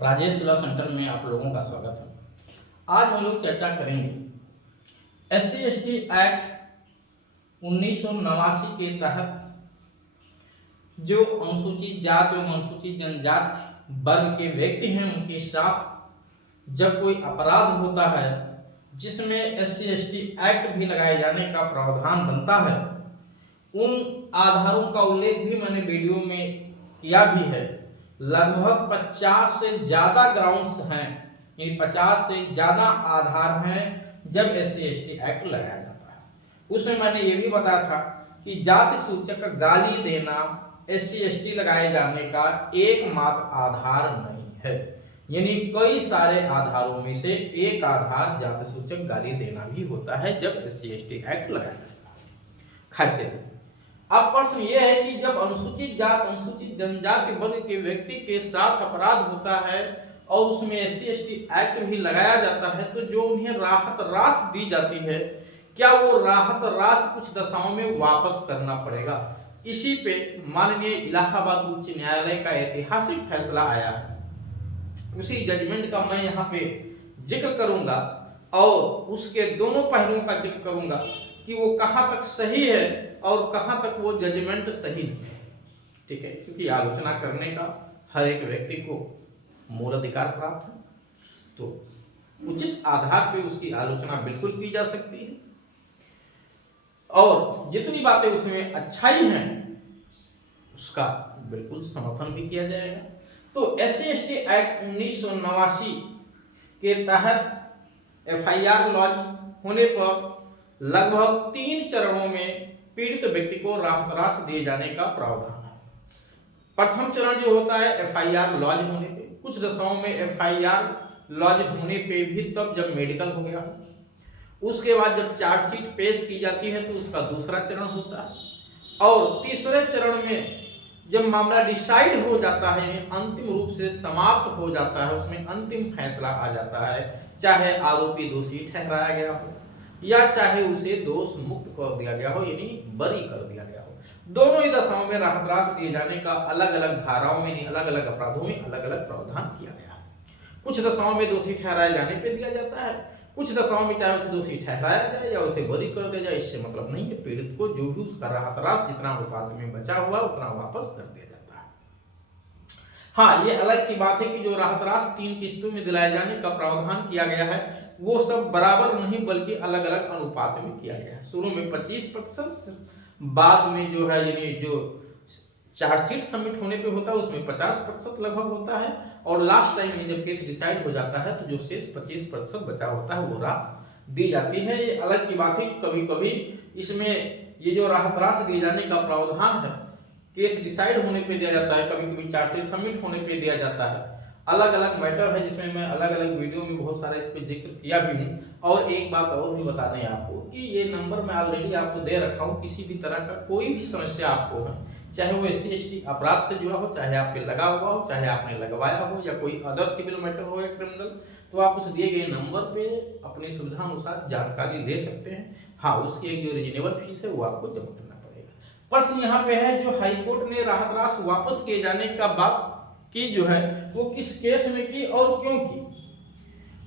Rajesh law centre में आप लोगों का स्वागत है। आज हम लोग चर्चा करेंगे SC/ST एक्ट 1989 के तहत जो अनुसूचित जाति एवं अनुसूचित जनजाति वर्ग के व्यक्ति हैं उनके साथ जब कोई अपराध होता है जिसमें SC/ST एक्ट भी लगाए जाने का प्रावधान बनता है, उन आधारों का उल्लेख भी मैंने वीडियो में किया भी है। लगभग 50 से ज्यादा ग्राउंड्स हैं, यानी 50 से ज्यादा आधार हैं जब SC/ST एक्ट लगाया जाता है। उसमें मैंने ये भी बताया था कि जाति सूचक गाली देना SC/ST लगाए जाने का एकमात्र आधार नहीं है, यानी कई सारे आधारों में से एक आधार जाति सूचक गाली देना भी होता है जब SC/ST एक्ट लगाया जाता है। खैर चलिए, अब प्रश्न यह है कि जब अनुसूचित जाति अनुसूचित जनजाति वर्ग के व्यक्ति के साथ अपराध होता है और उसमें SC/ST एक्ट भी लगाया जाता है तो जो उन्हें राहत राशि दी जाती है, क्या वो राहत राशि कुछ दशाओं में वापस करना पड़ेगा? इसी पे माननीय इलाहाबाद उच्च न्यायालय का ऐतिहासिक फैसला आया है। उसी जजमेंट का मैं यहाँ पे जिक्र करूंगा और उसके दोनों पहलुओं का जिक्र करूंगा कि वो कहां तक सही है और कहां तक वो जजमेंट सही नहीं है। ठीक है, क्योंकि आलोचना करने का हर एक व्यक्ति को मूल अधिकार प्राप्त है, तो उचित आधार पे उसकी आलोचना बिल्कुल की जा सकती है और जितनी बातें उसमें अच्छाई हैं उसका बिल्कुल समर्थन भी किया जाएगा। तो SC/ST एक्ट 1989 के तहत FIR लॉन्च होने पर लगभग 3 चरणों में पीड़ित व्यक्ति को राहत राशि दिए जाने का प्रावधान है। प्रथम चरण जो होता है FIR लॉन्च होने पे, कुछ दशाओं में FIR लॉन्च होने पे भी तब जब मेडिकल हो गया हो, उसके बाद जब चार्जशीट पेश की जाती है तो उसका दूसरा चरण होता है और तीसरे चरण में जब मामला डिसाइड हो जाता है, अंतिम रूप से समाप्त हो जाता है, उसमें अंतिम फैसला आ जाता है, चाहे आरोपी दोषी ठहराया गया हो या चाहे उसे दोष मुक्त कर दिया गया हो, यानी बरी कर दिया गया हो। दोनों ही दशाओं में राहत राशि दिए जाने का अलग अलग धाराओं में, अलग अलग अपराधों में अलग अलग प्रावधान किया गया है। कुछ दशाओं में दोषी ठहराए जाने पे दिया जाता है, कुछ दशाओं में चाहे उसे दोषी ठहराया जाए या उसे बरी कर दिया जाए, इससे मतलब नहीं है। पीड़ित को जो भी उसका राहत राशि जितना अनुपात में बचा हुआ उतना वापस कर दिया जाता है। हाँ, ये अलग की बात है कि जो राहत राशि 3 किस्तों में दिलाए जाने का प्रावधान किया गया है वो सब बराबर नहीं बल्कि अलग अलग अनुपात में किया गया है। शुरू में 25%, बाद में जो है यानी जो चार्जशीट सबमिट होने पे होता है उसमें 50% लगभग होता है और लास्ट टाइम में जब केस डिसाइड हो जाता है तो जो शेष 25% बचा होता है वो राशि दी जाती है। ये अलग की बात है कि कभी कभी इसमें ये जो राहत राशि दिए जाने का प्रावधान है केस डिसाइड होने पे दिया जाता है, कभी कभी चार्जशीट सबमिट होने पे दिया जाता है। अलग अलग मैटर है जिसमें मैं अलग अलग वीडियो में बहुत सारा इस पे जिक्र किया भी हूँ। और एक बात और भी बता दें आपको कि ये नंबर मैं ऑलरेडी आपको दे रखा हूँ, किसी भी तरह का कोई भी समस्या आपको है, चाहे वो SC/ST अपराध से जुड़ा हो, चाहे आपके लगा हुआ हो, चाहे आपने लगवाया हो या कोई अदर सिविल मैटर हो या क्रिमिनल, तो आप उस दिए गए नंबर पे अपनी सुविधा अनुसार जानकारी ले सकते हैं। हाँ, उसकी एक जो रीजनेबल फीस है वो आपको जमा करना पड़ेगा। प्रश्न यहाँ पे है जो हाईकोर्ट ने राहत राशि वापस किए जाने का बात की जो है वो किस केस में की और क्यों की?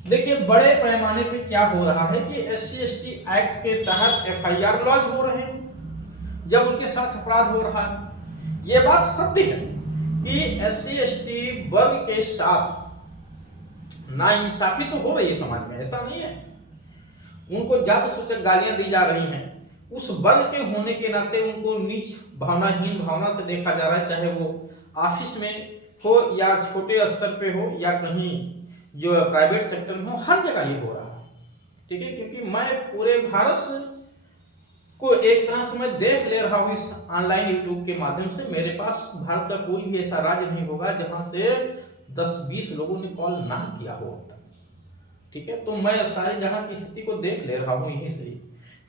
देखिए, बड़े पैमाने पे क्या हो रहा है कि SC/ST एक्ट के तहत FIR लॉन्च हो रहे हैं जब उनके साथ अपराध हो रहा है। ये बात सत्य है कि SC/ST वर्ग के साथ नाइंसाफी तो हो रही है समाज में, ऐसा नहीं है। उनको जाति सूचक गालियां दी जा रही हैं, उस वर्ग के होने के नाते उनको नीच भावनाहीन भावना से देखा जा रहा है, चाहे वो ऑफिस में हो या छोटे स्तर पे हो या कहीं जो प्राइवेट सेक्टर में हो, हर जगह ये हो रहा है। ठीक है, क्योंकि मैं पूरे भारत को एक तरह से मैं देख ले रहा हूँ इस ऑनलाइन यूट्यूब के माध्यम से। मेरे पास भारत का कोई भी ऐसा राज्य नहीं होगा जहां से 10-20 लोगों ने कॉल ना किया हो। ठीक है, तो मैं सारी जहां की स्थिति को देख ले रहा हूँ यहीं से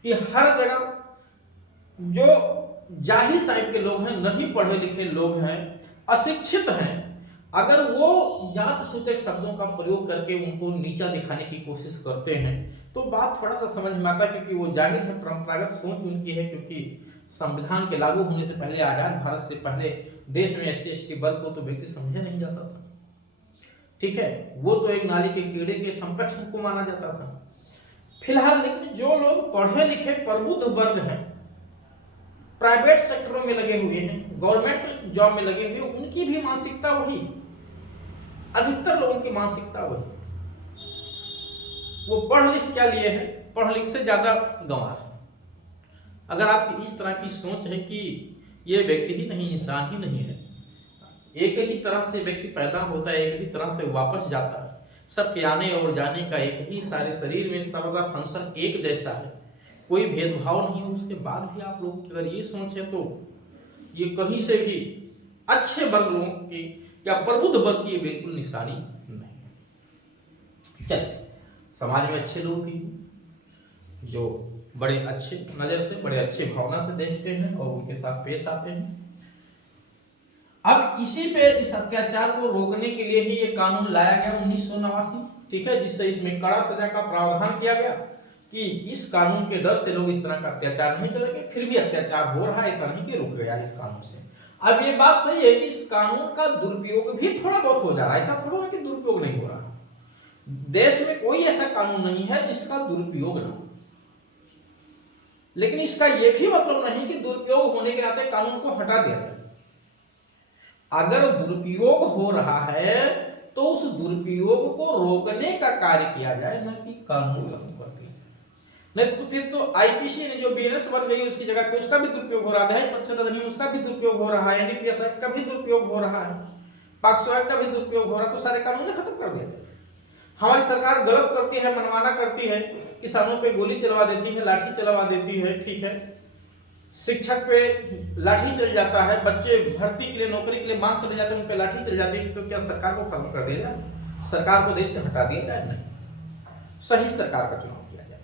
कि हर जगह जो जाहिल टाइप के लोग हैं, नहीं पढ़े लिखे लोग हैं, अशिक्षित हैं, अगर वो जाति सूचक शब्दों का प्रयोग करके उनको नीचा दिखाने की कोशिश करते हैं तो बात थोड़ा सा समझ में आता है, क्योंकि वो जाहिर है, परंपरागत सोच उनकी है। क्योंकि संविधान के लागू होने से पहले, आजाद भारत से पहले देश में SC/ST वर्ग को तो व्यक्ति समझा नहीं जाता था। ठीक है, वो तो एक नाली के कीड़े के समकक्ष को माना जाता था। फिलहाल लेकिन जो लोग पढ़े लिखे प्रबुद्ध वर्ग हैं, प्राइवेट सेक्टरों में लगे हुए हैं, गवर्नमेंट जॉब में लगे हुए, उनकी भी मानसिकता वही, अधिकतर लोगों की मानसिकता वही। वो पढ़ लिख क्या लिए हैं, पढ़ लिख से ज्यादा गंवार। अगर आपकी इस तरह की सोच है कि ये व्यक्ति ही नहीं, इंसान ही नहीं है, एक ही तरह से व्यक्ति पैदा होता है, एक ही तरह से वापस जाता है, सबके आने और जाने का एक ही, सारे शरीर में सबका फंक्शन एक जैसा है, कोई भेदभाव नहीं है, उसके बाद भी आप लोगों की अगर ये सोच है तो ये कहीं से भी अच्छे वर्ग लोगों की या प्रबुद्ध वर्ग की ये बिल्कुल निशानी नहीं। चलिए, समाज में अच्छे लोग भी जो बड़े अच्छे नजर से, बड़े अच्छे भावना से देखते हैं और उनके साथ पेश आते हैं। अब इसी पे, इस अत्याचार को रोकने के लिए ही ये कानून लाया गया 1989, ठीक है, जिससे इसमें कड़ा सजा का प्रावधान किया गया कि इस कानून के डर से लोग इस तरह का अत्याचार नहीं करेंगे। फिर भी अत्याचार हो रहा है, ऐसा नहीं कि रुक गया इस कानून से। अब ये बात सही है कि इस कानून का दुरुपयोग भी थोड़ा बहुत हो जा रहा है, ऐसा थोड़ा है कि दुरुपयोग नहीं हो रहा। देश में कोई ऐसा कानून नहीं है जिसका दुरुपयोग ना हो, लेकिन इसका यह भी मतलब नहीं कि दुरुपयोग होने के नाते कानून को हटा दिया जाए। अगर दुरुपयोग हो रहा है तो उस दुरुपयोग को रोकने का कार्य किया जाए, न कि कानून लागू कर दिया। नहीं तो फिर तो आईपीसी ने जो बीएनएस बन गई उसकी जगह पे उसका भी दुरुपयोग हो रहा है, प्रतिशत अधिनियम उसका भी दुरुपयोग हो रहा है, एनडीपीएस एक्ट का भी दुरुपयोग हो रहा है, पॉक्सो एक्ट का भी दुरुपयोग हो रहा है, तो सारे कानून खत्म कर दिया। हमारी सरकार गलत करती है, मनमाना करती है, किसानों पे गोली चलवा देती है, लाठी चलवा देती है, ठीक है, शिक्षक पे लाठी चल जाता है, बच्चे भर्ती के लिए, नौकरी के लिए मांग करने जाते हैं, उन पे लाठी चल जाती है, तो क्या सरकार को खत्म कर दिया जाए, सरकार को देश से हटा दिया जाए? नहीं, सही सरकार का चुनाव किया जाए।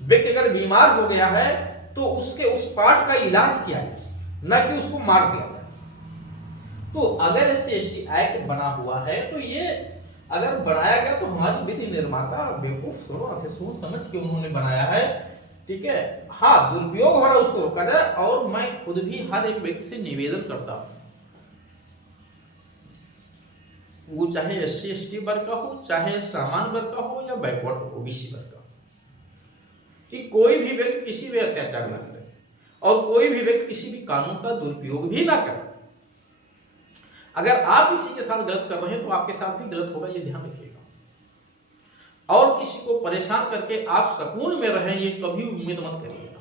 व्यक्ति अगर बीमार हो गया है तो उसके उस पार्ट का इलाज किया जाए, न कि उसको मार दिया जाए। तो अगर SC/ST एक्ट बना हुआ है तो ये अगर बनाया गया तो हमारी विधि निर्माता बेवकूफ सोच समझ के उन्होंने बनाया है, ठीक है। हाँ, दुरुपयोग हो रहा है उसको रोका जाए। और मैं खुद भी हर एक व्यक्ति से निवेदन करता हूं, वो चाहे SC/ST वर्ग का हो, चाहे सामान्य वर्ग का हो या बैकवर्ड OBC वर्ग का हो, कि कोई भी व्यक्ति किसी भी अत्याचार न करे और कोई भी व्यक्ति किसी भी कानून का दुरुपयोग भी ना करे। अगर आप किसी के साथ गलत कर रहे हैं तो आपके साथ भी गलत होगा, ये ध्यान रखिएगा। और किसी को परेशान करके आप सुकून में रहें, ये कभी उम्मीद मत करिएगा।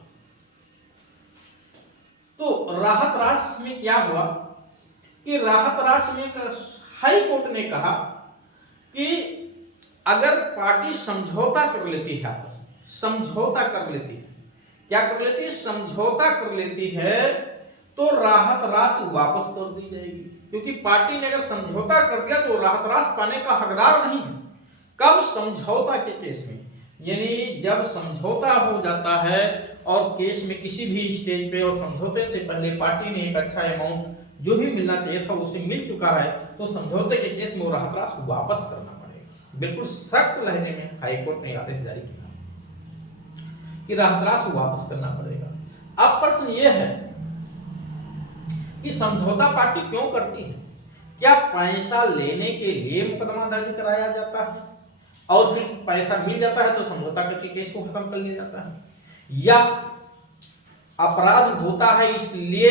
तो राहत राशि में क्या हुआ कि राहत राशि में हाई कोर्ट ने कहा कि अगर पार्टी समझौता कर लेती है, आपस में समझौता कर लेती है, क्या कर लेती है, समझौता कर लेती है, तो राहत राशि वापस कर दी जाएगी। क्योंकि पार्टी ने अगर समझौता कर दिया तो राहत राशि पाने का हकदार नहीं है। कब? समझौता के केस में, यानी जब समझौता हो जाता है और केस में किसी भी स्टेज पे और समझौते से पहले पार्टी ने एक अच्छा अमाउंट जो भी मिलना चाहिए था उसे मिल चुका है, तो समझौते के केस में वो राहत राशि वापस करना पड़ेगा। बिल्कुल सख्त लहजे में हाईकोर्ट ने आदेश जारी किया कि राहत राशि वापस करना पड़ेगा। अब प्रश्न ये है कि समझौता पार्टी क्यों करती है? क्या पैसा लेने के लिए मुकदमा दर्ज कराया जाता है और फिर पैसा मिल जाता है तो समझौता करके केस को खत्म कर लिया जाता है, या अपराध होता है इसलिए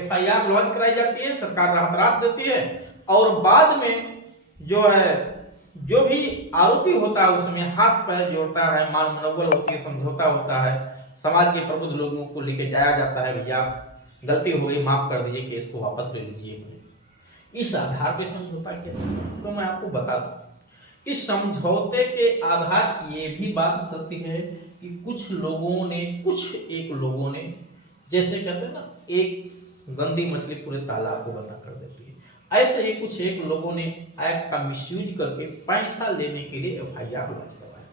FIR लॉन्च कराई जाती है, सरकार राहत राशि देती है और बाद में जो है जो भी आरोपी होता है उसमें हाथ पैर जोड़ता है, मान मनोबल होती है, समझौता होता है, समाज के प्रबुद्ध लोगों को लेके जाया जाता है, भैया गलती हो गई, माफ कर दीजिए, केस को वापस ले लीजिए। इस आधार पे समझौता किया जाता है। तो मैं आपको बता दूं कि समझौते के आधार ये भी बात सत्य है कि कुछ एक लोगों ने जैसे कहते हैं ना, एक गंदी मछली पूरे तालाब को गंदा कर देती है, ऐसे ही कुछ एक लोगों ने एक्ट का मिसयूज करके पैसा लेने के लिए FIR लॉन्च करवाया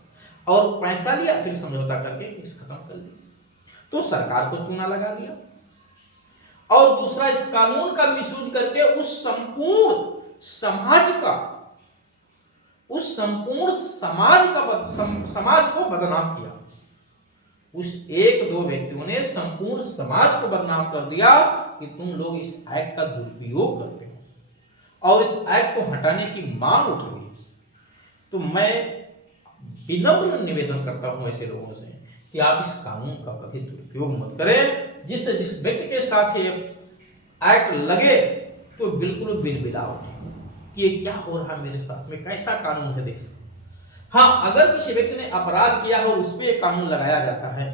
और पैसा लिया, फिर समझौता करके केस खत्म कर दिया, तो सरकार को चूना लगा दिया। और दूसरा, इस कानून का मिसयूज करके उस संपूर्ण समाज को बदनाम किया। उस एक दो व्यक्तियों ने संपूर्ण समाज को बदनाम कर दिया कि तुम लोग इस एक्ट का दुरुपयोग करते हो और इस एक्ट को हटाने की मांग उठ रही है। तो मैं विनम्र निवेदन करता हूं ऐसे लोगों से कि आप इस कानून का कभी दुरुपयोग मत करें। जिस व्यक्ति के साथ ये एक्ट लगे तो बिल्कुल बिलबिलाओ कि ये क्या हो रहा है मेरे साथ में, कैसा कानून है देश। हाँ, अगर किसी व्यक्ति ने अपराध किया हो उस पर कानून लगाया जाता है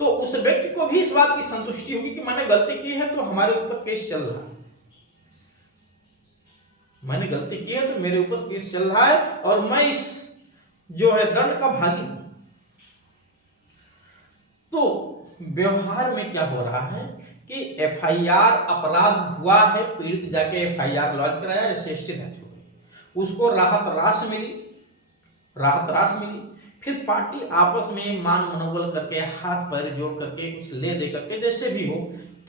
तो उस व्यक्ति को भी इस बात की संतुष्टि होगी कि मैंने गलती की है तो हमारे ऊपर केस चल रहा है, मैंने गलती की है तो मेरे ऊपर केस चल रहा है और मैं इस जो है दंड का भागी हूं। तो व्यवहार में क्या हो रहा है कि एफआईआर अपराध हुआ है, पीड़ित जाके एफआईआर लॉन्च कराया, एससी डेथ हो गई, उसको राहत राशि मिली, फिर पार्टी आपस में मान मनोबल करके हाथ पैर जोड़ करके कुछ ले दे करके जैसे भी हो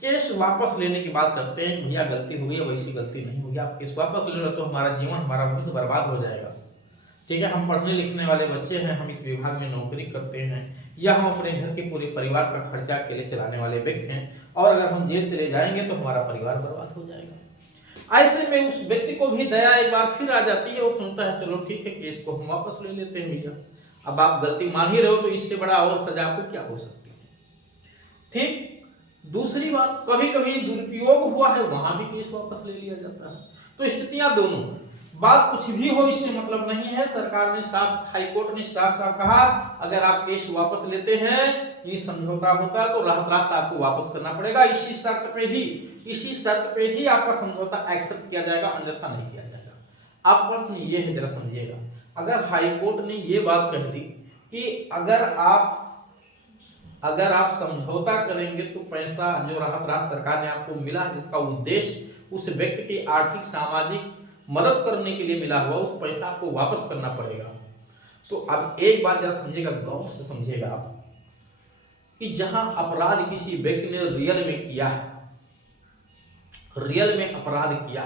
केस वापस लेने की बात करते हैं। भैया गलती हो गई, वैसी गलती नहीं होगी, आप केस वापस ले लो तो हमारा जीवन हमारा भविष्य बर्बाद हो जाएगा। ठीक है, हम पढ़ने लिखने वाले बच्चे हैं, हम इस विभाग में नौकरी करते हैं या हम अपने घर के पूरे परिवार का खर्चा अकेले चलाने वाले व्यक्ति हैं और अगर हम जेल चले जाएंगे तो हमारा परिवार बर्बाद हो जाएगा। ऐसे में उस व्यक्ति को भी दया एक बार फिर आ जाती है, वो सुनता है चलो ठीक है केस को हम वापस ले लेते हैं भैया, अब आप गलती मान ही रहे हो तो इससे बड़ा और सजा आपको क्या हो सकती है। ठीक, दूसरी बात, कभी कभी दुरुपयोग हुआ है वहां भी केस वापस ले लिया जाता है। तो स्थितियां दोनों, बात कुछ भी हो इससे मतलब नहीं है। सरकार ने साफ, हाई कोर्ट ने साफ साफ कहा अगर आप केस वापस लेते हैं, ये समझौता होता है तो राहत आपको वापस करना पड़ेगा, इसी शर्त पे ही आपका समझौता एक्सेप्ट किया जाएगा, अन्यथा नहीं किया जाएगा। अब प्रश्न ये है, जरा समझिएगा, अगर हाई कोर्ट ने ये बात कह दी कि अगर आप समझौता करेंगे तो पैसा जो राहत सरकार ने आपको मिला है जिसका उद्देश्य उस व्यक्ति की आर्थिक सामाजिक मदद करने के लिए मिला हुआ, उस पैसा आपको वापस करना पड़ेगा। तो अब एक बात जरा समझिएगा, गौर से समझिएगा आप, कि जहां अपराध किसी व्यक्ति ने रियल में अपराध किया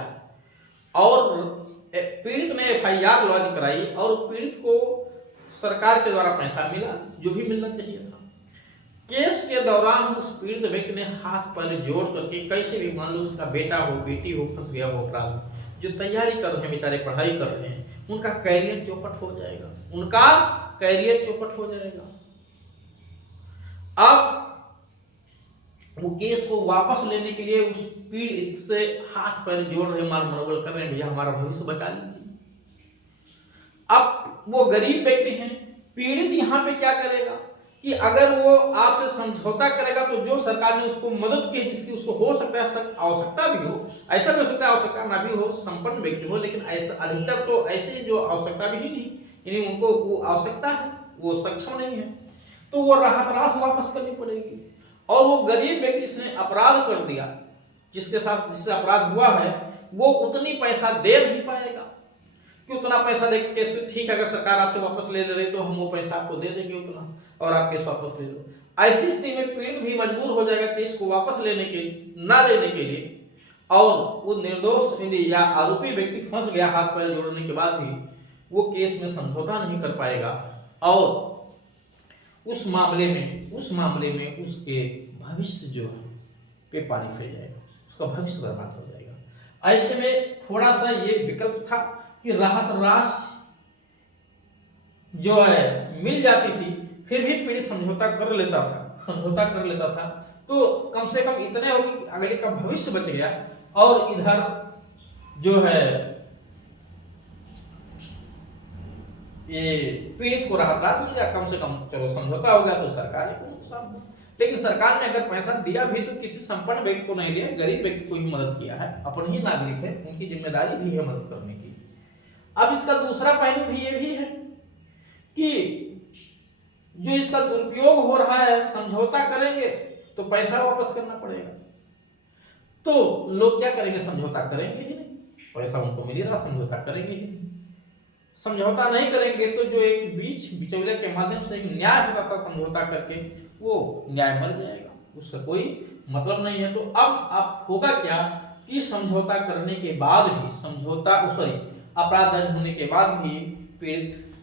और पीड़ित ने एफआईआर लॉन्च कराई और पीड़ित को सरकार के द्वारा पैसा मिला जो भी मिलना चाहिए था, केस के दौरान उस पीड़ित व्यक्ति ने हाथ पैर जोड़ करके कैसे भी, मान लो उसका बेटा हो बेटी हो फंस गया हो अपराध, जो तैयारी कर रहे हैं बेचारे, पढ़ाई कर रहे हैं, उनका कैरियर चौपट हो जाएगा। अब वो केस को वापस लेने के लिए उस पीड़ित से हाथ पैर जोड़ रहे, मान मनोबल कर रहे हैं, भैया हमारा भविष्य बचा लीजिए। अब वो गरीब व्यक्ति हैं, पीड़ित यहाँ पे क्या करेगा कि अगर वो आपसे समझौता करेगा तो जो सरकार ने उसको मदद की है, जिसकी उसको हो सकता है आवश्यकता भी हो, ऐसा भी हो सकता है आवश्यकता ना भी हो, संपन्न व्यक्ति हो, लेकिन ऐसा अधिकतर तो ऐसे जो आवश्यकता भी नहीं, यानी उनको वो आवश्यकता है, वो सक्षम नहीं है, तो वो राहत वापस करनी पड़ेगी। और वो गरीब व्यक्ति जिसने अपराध कर दिया, जिससे अपराध हुआ है, वो उतनी पैसा दे नहीं पाएगा कि उतना पैसा दे के ठीक है, अगर सरकार आपसे वापस ले रही तो हम वो पैसा आपको दे देंगे उतना और आप केस वापस ले लो। ऐसी स्थिति में पीड़ित भी मजबूर हो जाएगा केस को वापस लेने के लिए, और वो निर्दोष या आरोपी व्यक्ति फंस गया हाथ पैर जोड़ने के बाद भी वो केस में समझौता नहीं कर पाएगा और उस मामले में उसके भविष्य जो है पे पानी फिर जाएगा, उसका भविष्य बर्बाद हो जाएगा। ऐसे में थोड़ा सा ये विकल्प था कि राहत राशि जो है मिल जाती थी, फिर भी पीड़ित समझौता कर लेता था, तो कम से कम इतने हो कि अगले का भविष्य बच गया और इधर जो है ये पीड़ित को राहत राशि मिल गया, कम से कम चलो समझौता हो गया तो सरकार को नुकसान। लेकिन सरकार ने अगर पैसा दिया भी तो किसी संपन्न व्यक्ति को नहीं दिया, गरीब व्यक्ति को ही मदद किया है, अपन ही नागरिक है, उनकी जिम्मेदारी भी है मदद करने की। अब इसका दूसरा पहलू भी ये भी है कि जो इसका दुरुपयोग हो रहा है, समझौता करेंगे तो पैसा वापस करना पड़ेगा, तो लोग क्या करेंगे, समझौता करेंगे ही नहीं, पैसा उनको मिल रहा, समझौता करेंगे ही नहीं। समझौता नहीं करेंगे तो जो एक बिचौलिए के माध्यम से एक न्याय होता था समझौता करके, वो न्याय मर जाएगा, उसका कोई मतलब नहीं है। तो अब आप होगा क्या कि समझौता करने के बाद भी, अपराध दर्ज होने के बाद भी पीड़ित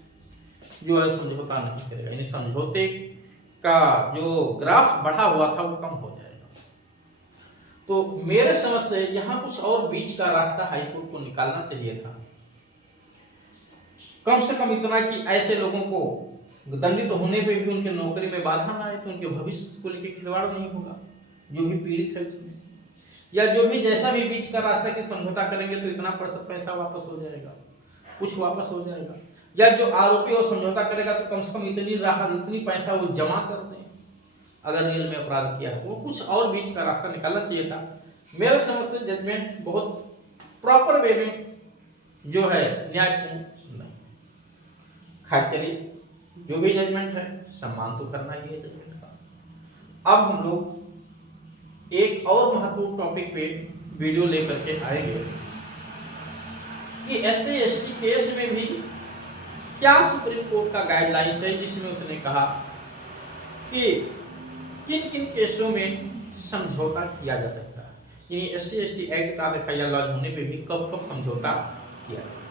जो है समझौता नहीं करेगा, यानी समझौते का जो ग्राफ बढ़ा हुआ था वो कम हो जाएगा। तो मेरे समझ से यहाँ कुछ और बीच का रास्ता हाईकोर्ट को निकालना चाहिए था। कम से कम इतना कि ऐसे लोगों को दंडित होने पे भी उनके नौकरी में बाधा ना आए, तो उनके भविष्य को लेकर खिलवाड़ नहीं होगा जो भी पीड़ित है उसमें, या जो भी जैसा भी बीच का रास्ता की समझौता करेंगे तो इतना प्रतिशत पैसा वापस हो जाएगा, कुछ वापस हो जाएगा, या जो आरोपी और समझौता करेगा तो कम से कम इतनी राहत, इतनी पैसा वो जमा कर दें अगर रियल में अपराध किया है, तो कुछ और बीच का रास्ता निकालना चाहिए था। मेरे समझ से जजमेंट बहुत प्रॉपर वे में जो है न्यायपूर्ण नहीं। खैर चलिए, जो भी जजमेंट है सम्मान तो करना ही है जजमेंट का। अब हम लोग एक और महत्वपूर्ण टॉपिक पे वीडियो लेकर के आएंगे कि SC ST केस में भी क्या सुप्रीम कोर्ट का गाइडलाइंस है, जिसमें उसने कहा कि किन किन केसों में समझौता किया जा सकता है, यानी SC ST एक्ट के तहत FIR लॉन्च होने पे भी कब कब समझौता किया जा सकता है।